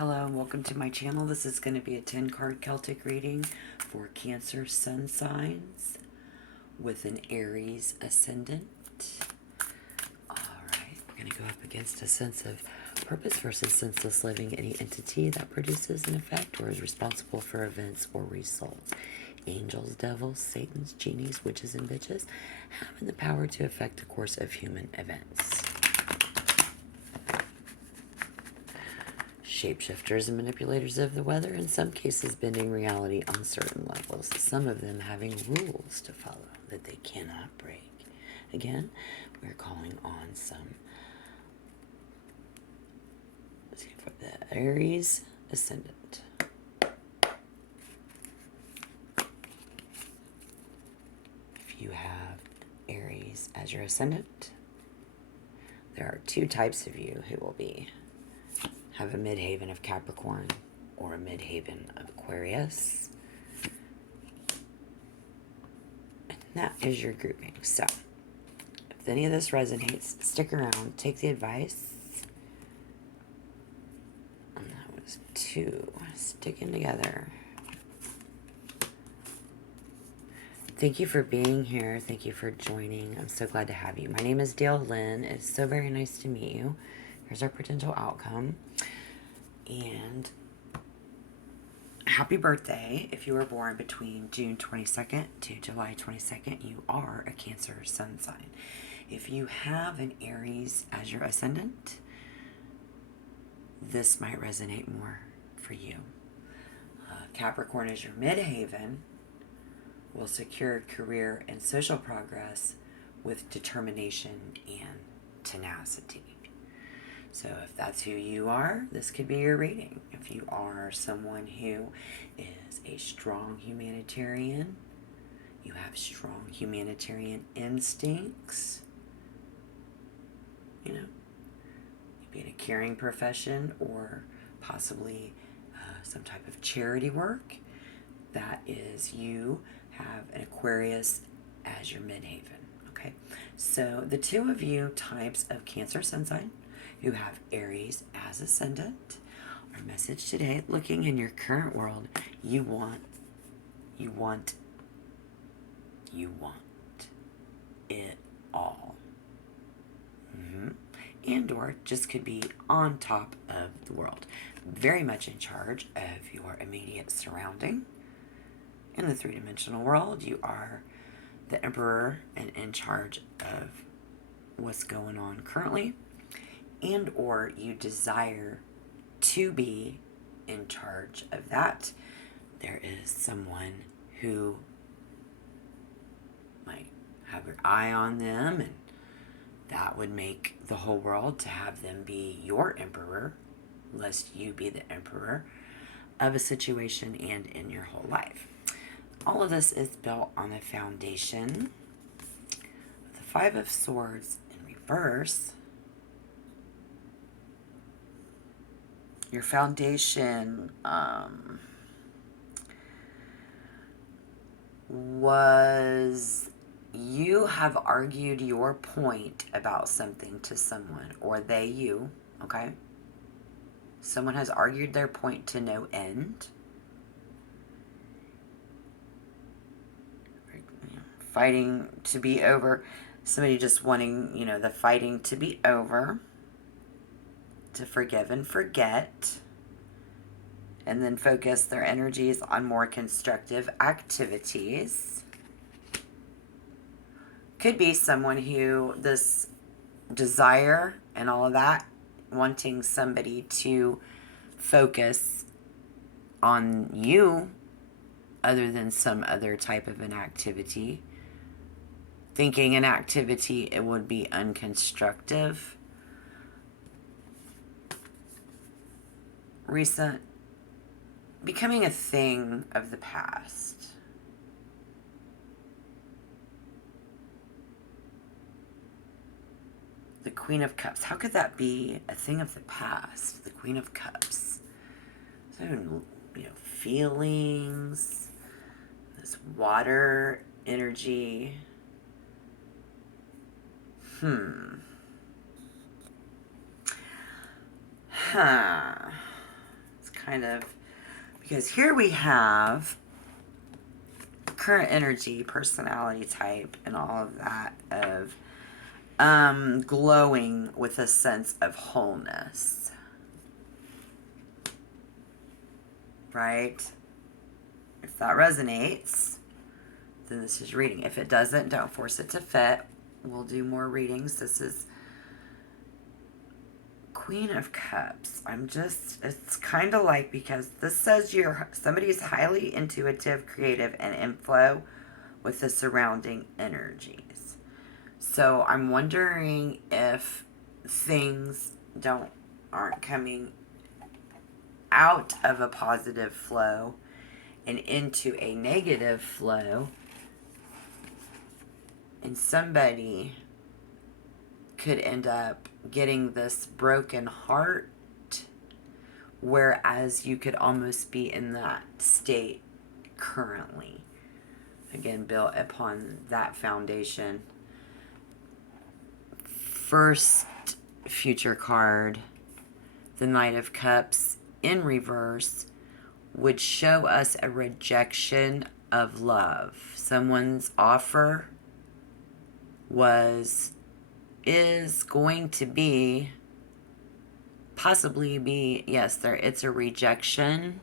Hello and welcome to my channel. This is going to be a 10-card Celtic reading for Cancer sun signs with an Aries Ascendant. Alright, we're going to go up against a sense of purpose versus senseless living. Any entity that produces an effect or is responsible for events or results. Angels, devils, satans, genies, witches, and bitches having the power to affect the course of human events. Shapeshifters and manipulators of the weather, in some cases bending reality on certain levels, some of them having rules to follow that they cannot break. Again, we're calling on some, let's see, for the Aries Ascendant. If you have Aries as your Ascendant, there are two types of you who will have a midhaven of Capricorn or a midhaven of Aquarius. And that is your grouping. So, if any of this resonates, stick around, take the advice. And that was two sticking together. Thank you for being here. Thank you for joining. I'm so glad to have you. My name is mydalelynn. It's so very nice to meet you. Here's our potential outcome. And happy birthday. If you were born between June 22nd to July 22nd, you are a Cancer sun sign. If you have an Aries as your ascendant, this might resonate more for you. Capricorn is your midhaven, will secure career and social progress with determination and tenacity. So if that's who you are, this could be your reading. If you are someone who is a strong humanitarian, you have strong humanitarian instincts, you be in a caring profession or possibly some type of charity work, that is, you have an Aquarius as your midhaven. Okay, so the two of you types of Cancer sun sign who have Aries as ascendant, our message today, looking in your current world, you want it all. And or just could be on top of the world. Very much in charge of your immediate surrounding. In the three-dimensional world, you are the emperor and in charge of what's going on currently. And or you desire to be in charge of that. There is someone who might have your eye on them, and that would make the whole world to have them be your emperor, lest you be the emperor of a situation and in your whole life. All of this is built on a foundation. The Five of Swords in reverse. Your foundation was you have argued your point about something to someone, or they, you, okay? Someone has argued their point to no end. Fighting to be over. Somebody just wanting, the fighting to be over. To forgive and forget, and then focus their energies on more constructive activities. Could be someone who this desire and all of that, wanting somebody to focus on you other than some other type of an activity, thinking an activity it would be unconstructive. Recent, becoming a thing of the past. The Queen of Cups. How could that be a thing of the past? The Queen of Cups. So, feelings, this water energy. Huh. kind of, because here we have current energy, personality type, and all of that of glowing with a sense of wholeness. Right? If that resonates, then this is reading. If it doesn't, don't force it to fit. We'll do more readings. This is Queen of Cups. It's kind of like, because this says somebody's highly intuitive, creative, and in flow with the surrounding energies. So I'm wondering if things aren't coming out of a positive flow and into a negative flow, and somebody could end up getting this broken heart, whereas you could almost be in that state currently. Again, built upon that foundation. First future card, the Knight of Cups in reverse, would show us a rejection of love. Someone's offer is going to be, possibly be, yes, it's a rejection.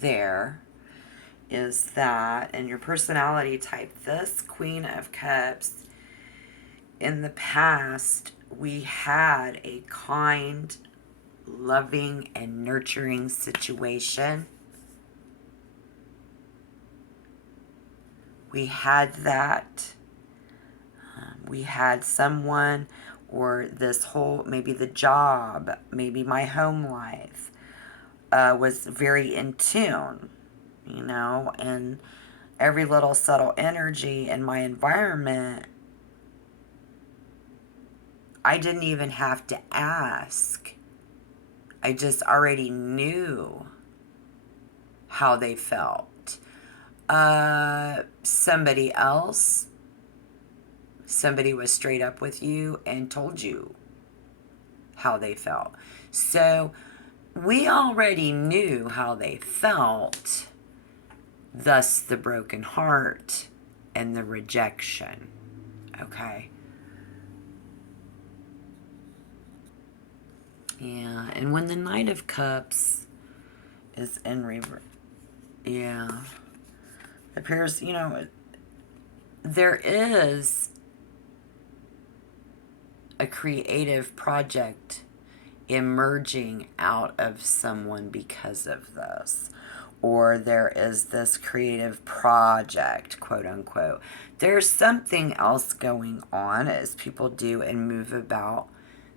There is that. And your personality type, this Queen of Cups, in the past, we had a kind, loving, and nurturing situation. We had that. We had someone, or this whole, maybe the job, maybe my home life, was very in tune, and every little subtle energy in my environment, I didn't even have to ask. I just already knew how they felt. Somebody was straight up with you and told you how they felt. So we already knew how they felt, thus the broken heart and the rejection. Okay? Yeah, and when the Knight of Cups is in reverse, yeah, appears, there is a creative project emerging out of someone because of this. Or there is this creative project, quote unquote. There's something else going on as people do and move about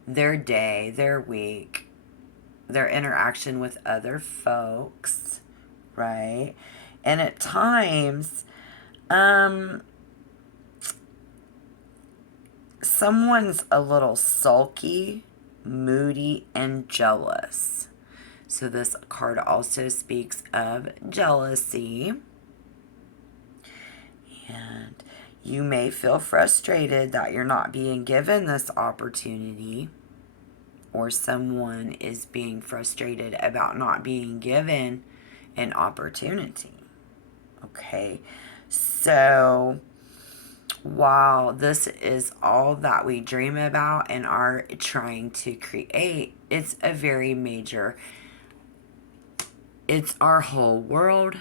their day, their week, their interaction with other folks, right? And at times, someone's a little sulky, moody, and jealous. So this card also speaks of jealousy. And you may feel frustrated that you're not being given this opportunity, or someone is being frustrated about not being given an opportunity. Okay, so while this is all that we dream about and are trying to create, it's a very major, it's our whole world.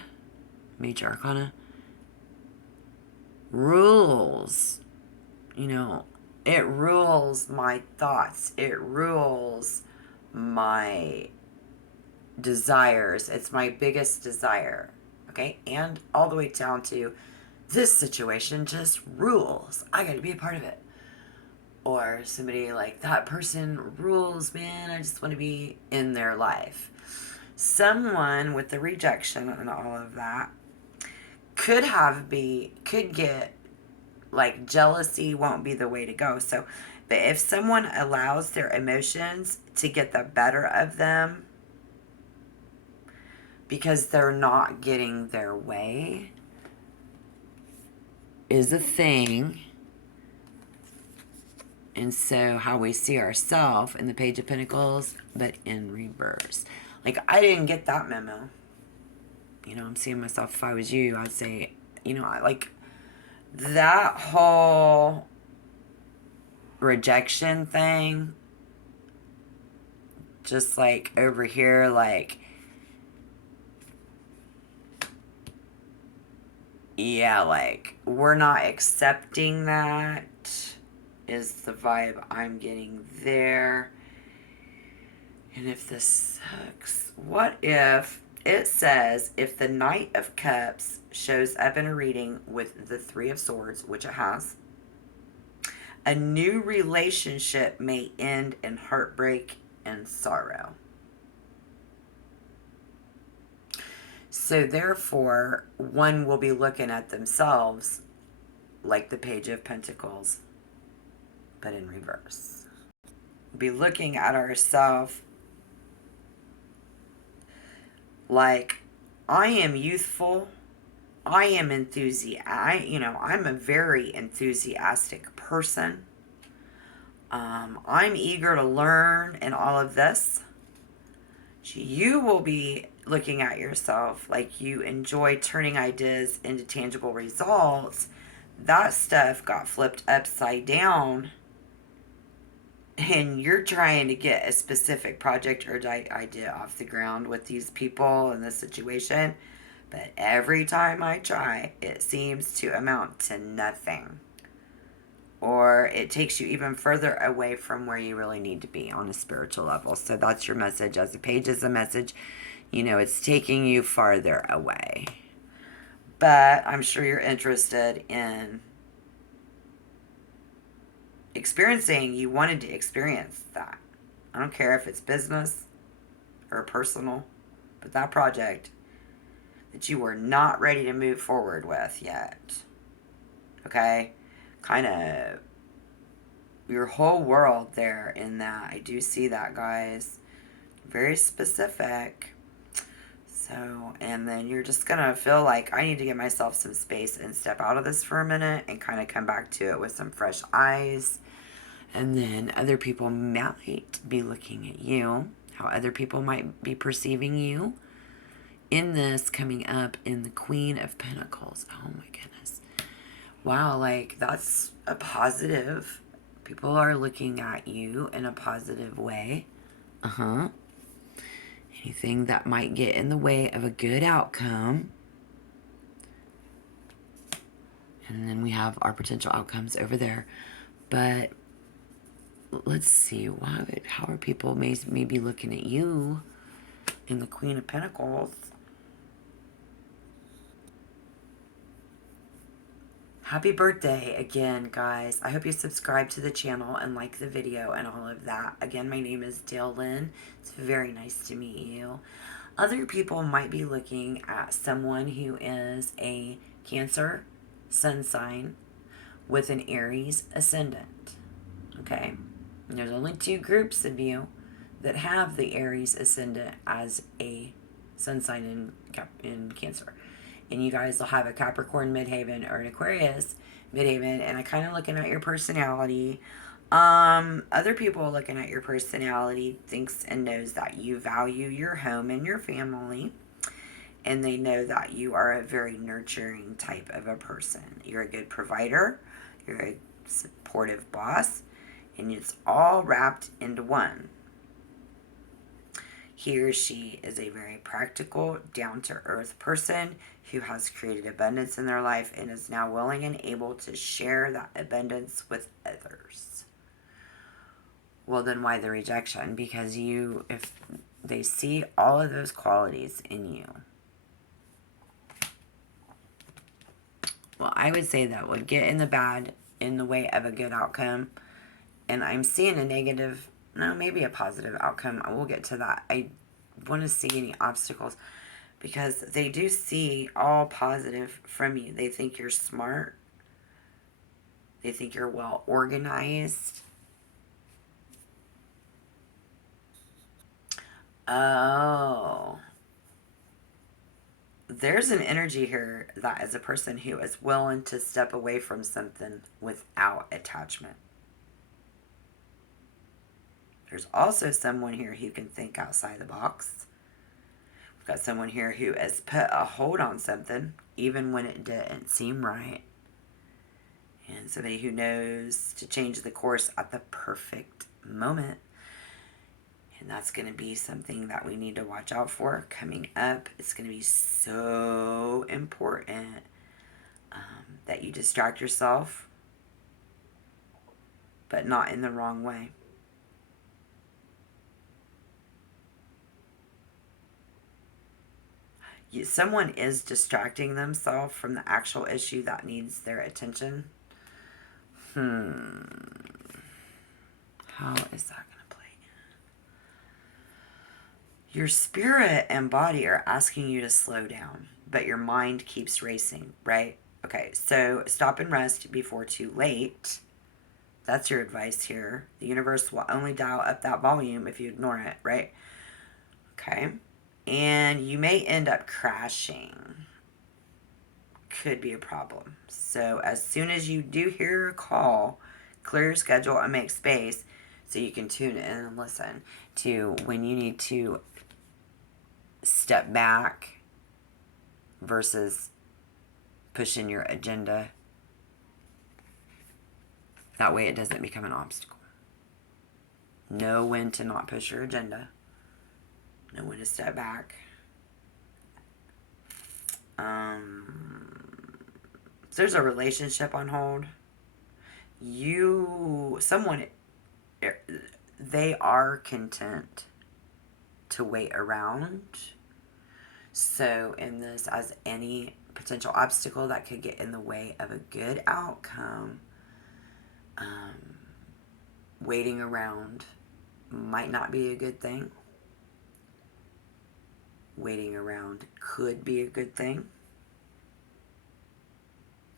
Major Arcana rules, it rules my thoughts, it rules my desires. It's my biggest desire, okay? And all the way down to, this situation just rules, I gotta be a part of it. Or somebody like, that person rules, man, I just want to be in their life. Someone with the rejection and all of that could get, like, jealousy won't be the way to go. So, but if someone allows their emotions to get the better of them because they're not getting their way, is a thing. And so how we see ourselves in the Page of Pentacles, but in reverse. Like, I didn't get that memo. You know, I'm seeing myself, if I was you, I'd say, you know, like, that whole rejection thing, just like over here, like, yeah, like, we're not accepting that, is the vibe I'm getting there. And if this sucks, what if it says, if the Knight of Cups shows up in a reading with the Three of Swords, which it has, a new relationship may end in heartbreak and sorrow. So therefore, one will be looking at themselves like the Page of Pentacles, but in reverse. Be looking at ourselves like, I am youthful, I am enthusiastic. I'm a very enthusiastic person. I'm eager to learn and all of this. You will be looking at yourself like you enjoy turning ideas into tangible results. That stuff got flipped upside down, and you're trying to get a specific project or idea off the ground with these people in this situation. But every time I try, it seems to amount to nothing. Or it takes you even further away from where you really need to be on a spiritual level. So that's your message. As the page is a message, you know, it's taking you farther away. But I'm sure you're interested in experiencing, you wanted to experience that. I don't care if it's business or personal, but that project that you were not ready to move forward with yet. Okay? Kind of your whole world there in that. I do see that, guys. Very specific. So, and then you're just going to feel like, I need to give myself some space and step out of this for a minute and kind of come back to it with some fresh eyes. And then other people might be looking at you, how other people might be perceiving you in this coming up in the Queen of Pentacles. Oh my goodness. Wow, like that's a positive. People are looking at you in a positive way. Anything that might get in the way of a good outcome. And then we have our potential outcomes over there. But let's see, how are people maybe looking at you in the Queen of Pentacles? Happy birthday again, guys. I hope you subscribe to the channel and like the video and all of that. Again, my name is mydalelynn. It's very nice to meet you. Other people might be looking at someone who is a Cancer sun sign with an Aries Ascendant. Okay? And there's only two groups of you that have the Aries Ascendant as a sun sign in Cancer. And you guys will have a Capricorn midheaven or an Aquarius midheaven. And I kind of looking at your personality. Other people looking at your personality thinks and knows that you value your home and your family. And they know that you are a very nurturing type of a person. You're a good provider. You're a supportive boss. And it's all wrapped into one. He or she is a very practical, down-to-earth person who has created abundance in their life and is now willing and able to share that abundance with others. Well, then why the rejection? Because if they see all of those qualities in you, well, I would say that would get in the way of a good outcome. And I'm seeing a negative, no, maybe a positive outcome. I will get to that. I want to see any obstacles because they do see all positive from you. They think you're smart. They think you're well organized. Oh. There's an energy here that is a person who is willing to step away from something without attachment. There's also someone here who can think outside the box Got someone here who has put a hold on something, even when it didn't seem right. And somebody who knows to change the course at the perfect moment. And that's going to be something that we need to watch out for coming up. It's going to be so important that you distract yourself, but not in the wrong way. Someone is distracting themselves from the actual issue that needs their attention. How is that going to play? Your spirit and body are asking you to slow down, but your mind keeps racing, right? Okay, so stop and rest before too late. That's your advice here. The universe will only dial up that volume if you ignore it, right? Okay. And you may end up crashing. Could be a problem. So as soon as you do hear a call, clear your schedule and make space so you can tune in and listen to when you need to step back versus pushing your agenda. That way it doesn't become an obstacle. Know when to not push your agenda. Know when to step back. If there's a relationship on hold, they are content to wait around. So in this, as any potential obstacle that could get in the way of a good outcome, waiting around might not be a good thing. Waiting around could be a good thing.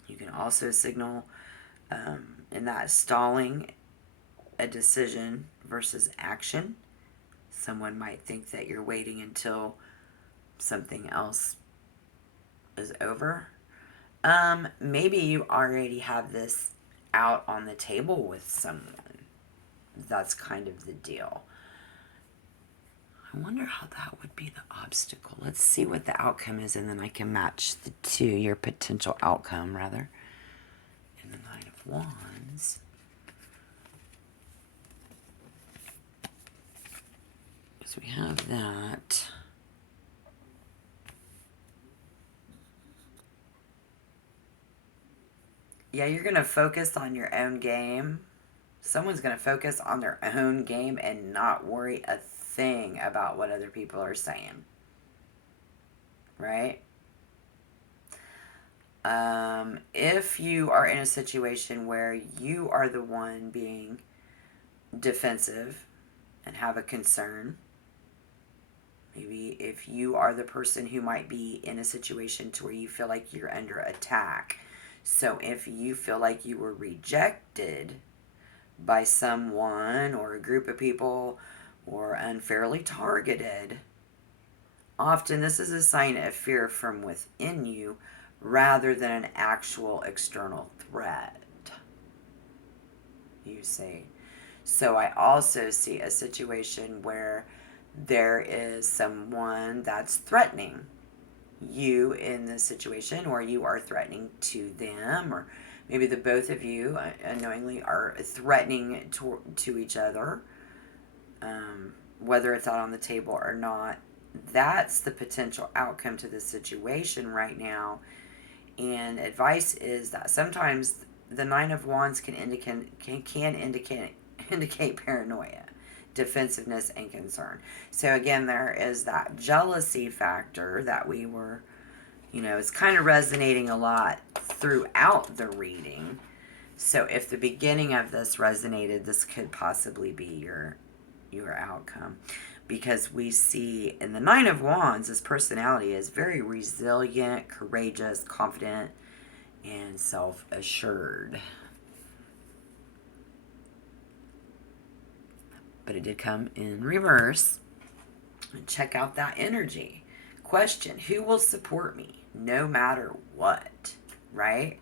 You can also signal in that stalling a decision versus action. Someone might think that you're waiting until something else is over. Maybe you already have this out on the table with someone. That's kind of the deal. I wonder how that would be the obstacle. Let's see what the outcome is, and then I can match the two, your potential outcome, rather. In the Nine of Wands. So we have that. Yeah, you're going to focus on your own game. Someone's going to focus on their own game and not worry a thing about what other people are saying. Right? If you are in a situation where you are the one being defensive and have a concern, maybe if you are the person who might be in a situation to where you feel like you're under attack. So if you feel like you were rejected by someone or a group of people or unfairly targeted, often this is a sign of fear from within you rather than an actual external threat. You see. So I also see a situation where there is someone that's threatening you in this situation, or you are threatening to them, or maybe the both of you unknowingly are threatening to each other, whether it's out on the table or not. That's the potential outcome to this situation right now. And advice is that sometimes the Nine of Wands can indicate paranoia, defensiveness, and concern. So again, there is that jealousy factor that we were, it's kind of resonating a lot throughout the reading. So if the beginning of this resonated, this could possibly be your outcome. Because we see in the Nine of Wands, this personality is very resilient, courageous, confident, and self-assured. But it did come in reverse. And check out that energy. Question, who will support me no matter what? Right?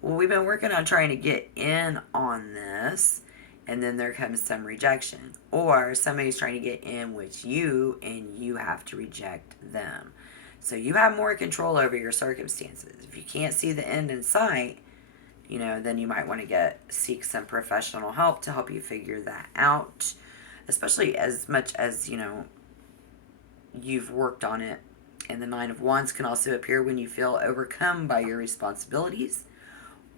Well, we've been working on trying to get in on this. and then there comes some rejection. Or somebody's trying to get in with you and you have to reject them. So you have more control over your circumstances. If you can't see the end in sight, then you might want to seek some professional help to help you figure that out. Especially as much as, you've worked on it. And the Nine of Wands can also appear when you feel overcome by your responsibilities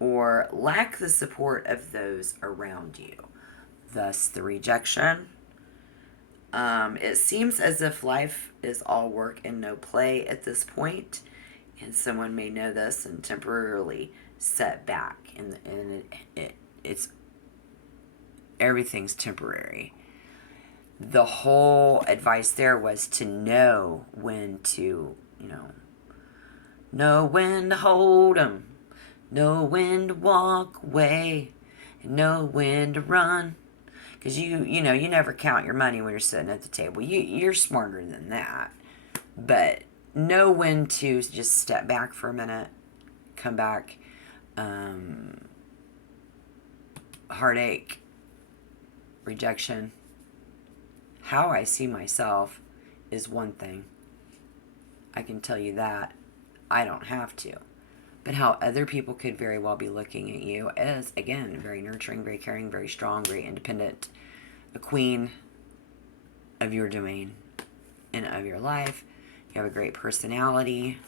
or lack the support of those around you. Thus, the rejection. It seems as if life is all work and no play at this point, and someone may know this and temporarily set back. And it's everything's temporary. The whole advice there was to know when to, know when to hold 'em, know when to walk away, and know when to run. Because you never count your money when you're sitting at the table. You're smarter than that. But know when to just step back for a minute, come back. Heartache, rejection. How I see myself is one thing. I can tell you that. I don't have to. But how other people could very well be looking at you as, again, very nurturing, very caring, very strong, very independent, a queen of your domain and of your life. You have a great personality.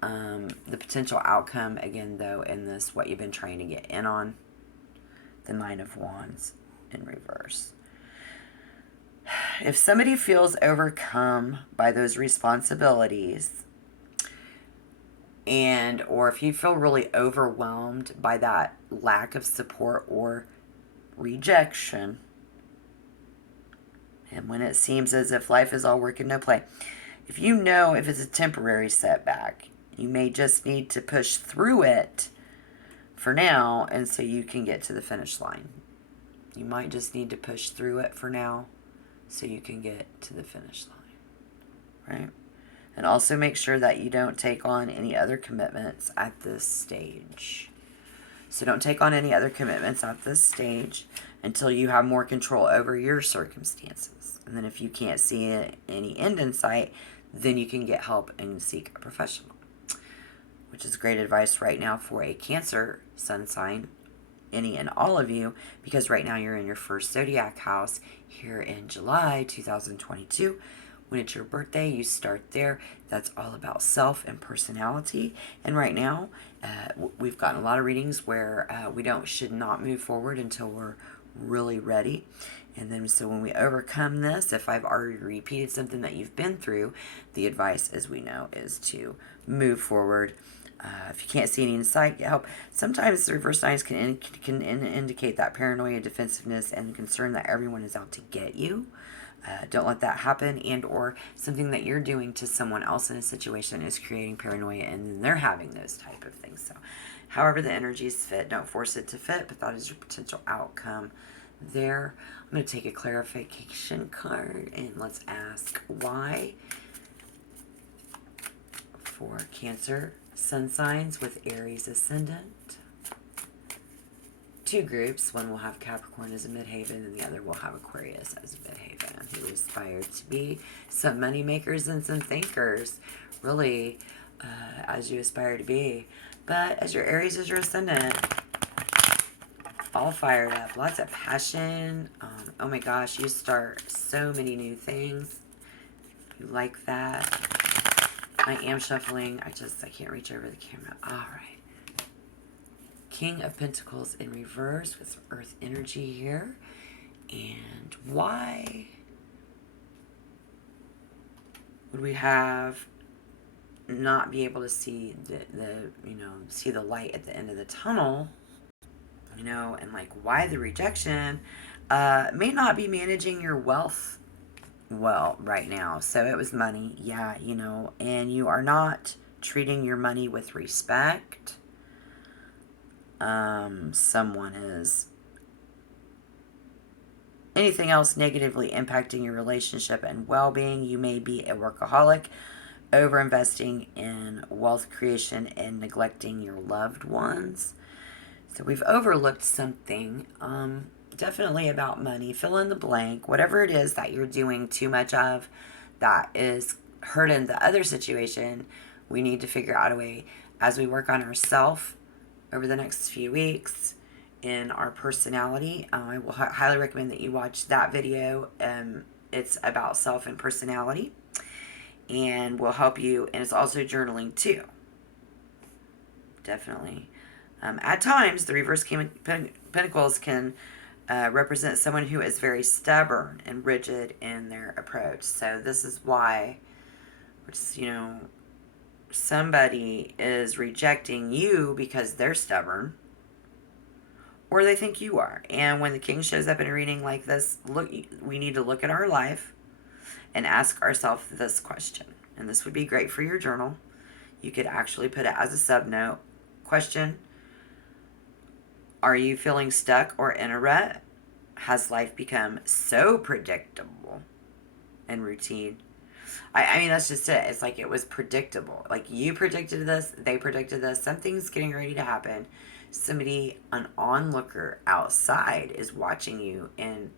The potential outcome, again, though, in this, what you've been trying to get in on, the Nine of Wands in reverse. If somebody feels overcome by those responsibilities, or if you feel really overwhelmed by that lack of support or rejection, and when it seems as if life is all work and no play, if it's a temporary setback, you may just need to push through it for now, and so you can get to the finish line. You might just need to push through it for now so you can get to the finish line, right? And also make sure that you don't take on any other commitments at this stage. So don't take on any other commitments at this stage until you have more control over your circumstances. And then if you can't see any end in sight, then you can get help and seek a professional, which is great advice right now for a Cancer sun sign, any and all of you, because right now you're in your first zodiac house here in July 2022. When it's your birthday, you start there. That's all about self and personality. And right now, we've gotten a lot of readings where we should not move forward until we're really ready. And then, so when we overcome this, if I've already repeated something that you've been through, the advice, as we know, is to move forward. If you can't see any insight, get help. Sometimes the reverse signs can indicate that paranoia, defensiveness, and the concern that everyone is out to get you. Don't let that happen, or something that you're doing to someone else in a situation is creating paranoia, and then they're having those type of things. So however the energies fit, don't force it to fit, but that is your potential outcome there. I'm going to take a clarification card, and let's ask why for Cancer sun signs with Aries Ascendant. Two groups. One will have Capricorn as a midhaven, and the other will have Aquarius as a midhaven, who aspire to be some money makers and some thinkers, really, as you aspire to be. But as your Aries is your ascendant, all fired up, lots of passion. Oh my gosh, you start so many new things. You like that. I am shuffling. I can't reach over the camera. All right. King of Pentacles in reverse with Earth energy here. And why would we have not be able to see see the light at the end of the tunnel? And why the rejection may not be managing your wealth well right now. So it was money, yeah, and you are not treating your money with respect. Someone is. Anything else negatively impacting your relationship and well-being. You may be a workaholic, over-investing in wealth creation and neglecting your loved ones. So we've overlooked something. definitely about money. Fill in the blank. Whatever it is that you're doing too much of that is hurting the other situation, we need to figure out a way as we work on ourself over the next few weeks in our personality. I will highly recommend that you watch that video. It's about self and personality and will help you. And it's also journaling too. Definitely. At times, the reverse pentacles can represent someone who is very stubborn and rigid in their approach. So this is why, somebody is rejecting you because they're stubborn or they think you are. And when the king shows up in a reading like this, we need to look at our life and ask ourselves this question. And this would be great for your journal. You could actually put it as a subnote. Question: are you feeling stuck or in a rut? Has life become so predictable and routine? I mean, that's just it. It's like it was predictable. Like you predicted this, they predicted this. Something's getting ready to happen. Somebody, an onlooker outside, is watching you and